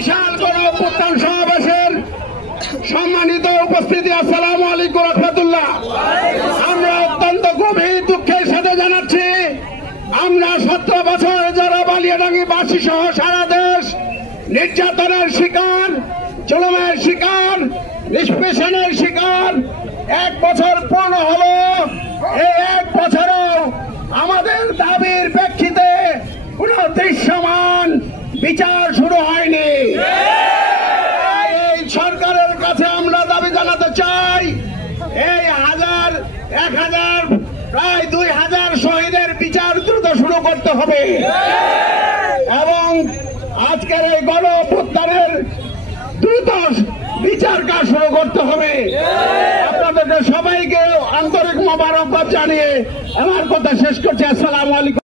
বিশাল গণঅভ্যুত্থান সমাবেশের সম্মানিত উপস্থিতি, আসসালামু আলাইকুম রহমতুল্লাহ। আমরা অত্যন্ত গভীর দুঃখের সাথে জানাচ্ছি, আমরা 17 বছর যারা বালিয়াডাঙ্গি বাসী সহ সারা দেশ নির্যাতনের শিকার, জুলুমের শিকার, নিষ্পেষণের শিকার 1 বছর পূর্ণ হলো। এই 1 বছরও আমাদের দাবির প্রেক্ষিতে কোন দৃশ্যমান বিচার শুরু হয়নি। এই সরকারের কাছে আমরা দাবি জানাতে চাই, এই 1000 প্রায় 2000 শহীদের বিচার দ্রুত শুরু করতে হবে এবং আজকের এই গণঅভ্যুত্থানের দ্রুত বিচার কাজ শুরু করতে হবে। আপনাদেরকে সবাইকে আন্তরিক মোবারকবাদ জানিয়ে আমার কথা শেষ করছি। আসসালামু আলাইকুম।